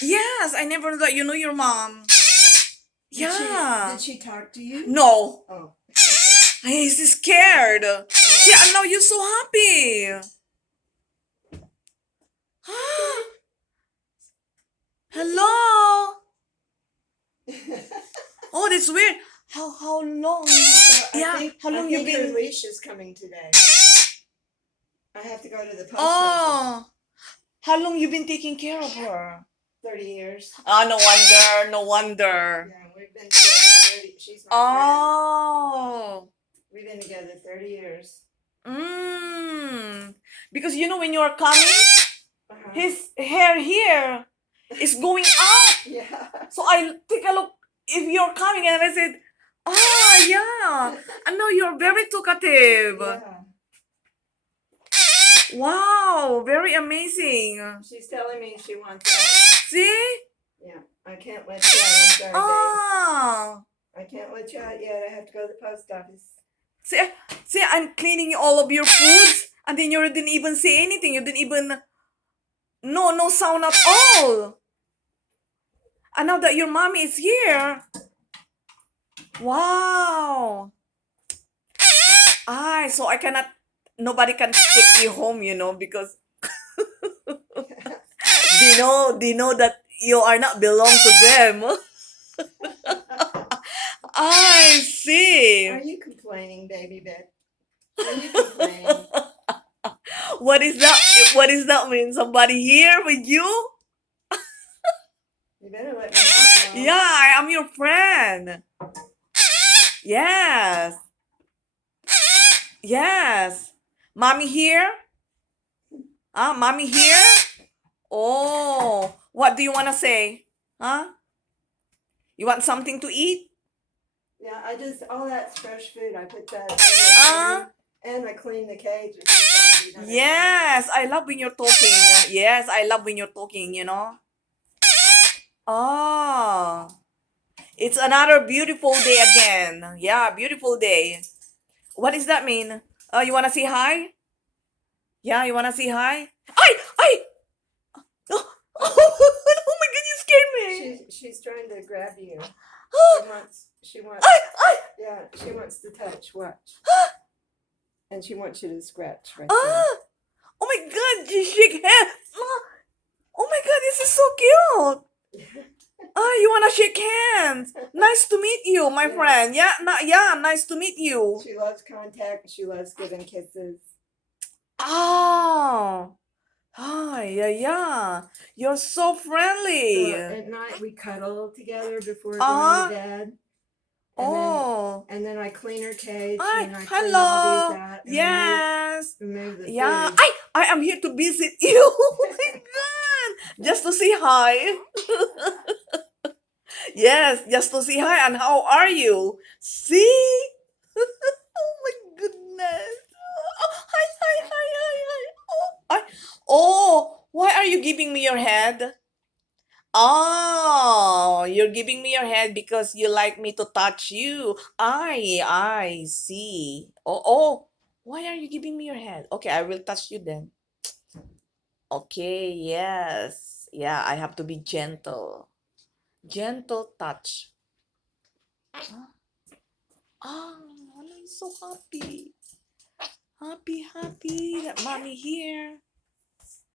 Yes, I never knew that you know your mom. Yeah. Did she talk to you? No. Oh. He's scared. See, and now you're so happy. Hello. Oh, that's weird. How long? How long you her been? leash is coming today. I have to go to the post office. Oh, how long you been taking care of her? 30 years. Ah, no wonder, no wonder. Yeah, we've been together 30. She's my Oh. friend. We've been together 30 years. Because you know when you're coming, his hair here is going up. Yeah. So I take a look if you're coming, and I said, yeah. And now you're very talkative. Yeah. Wow, very amazing. She's telling me she wants out. See? Yeah, I can't let you out. I'm sorry, babe. I can't let you out yet. I have to go to the post office. See, I'm cleaning all of your foods, and then you didn't even say anything. You didn't even, no sound at all. And now that your mommy is here, wow. So I cannot, nobody can take you home, because they know that you are not belong to them. I see. Are you complaining, baby bit? Are you complaining? What is that? What does that mean? Somebody here with you? You better let me know. Yeah, I am your friend. Yes. Yes. Mommy here? Mommy here? Oh, what do you want to say? Huh? You want something to eat? Yeah, all that's fresh food. I put that in the food, and I clean the cage. Yes, I love when you're talking. Yes, I love when you're talking, Oh, it's another beautiful day again. Yeah, beautiful day. What does that mean? You want to say hi? Yeah, you want to say hi? I! Oh, oh my god, you scared me. She's trying to grab you. She wants. Yeah, she wants to touch. Watch. And she wants you to scratch right there. Oh my god, you shake hands. Oh my god, this is so cute. You wanna shake hands? Nice to meet you, my friend. Yeah, nice to meet you. She loves contact. She loves giving kisses. Yeah. You're so friendly. So at night we cuddle together before going to bed. And then I clean her cage. And I clean all these out. Yes. Remove the food. Yeah. I am here to visit you. Oh my god. Just to say hi. Yes, just to say hi. And how are you? See? Oh my goodness. Hi. Why are you giving me your head? Oh, you're giving me your head because you like me to touch you. I see. Why are you giving me your head? Okay, I will touch you then. Okay, yes. Yeah, I have to be gentle. Gentle touch. I'm so happy. Happy that mommy here.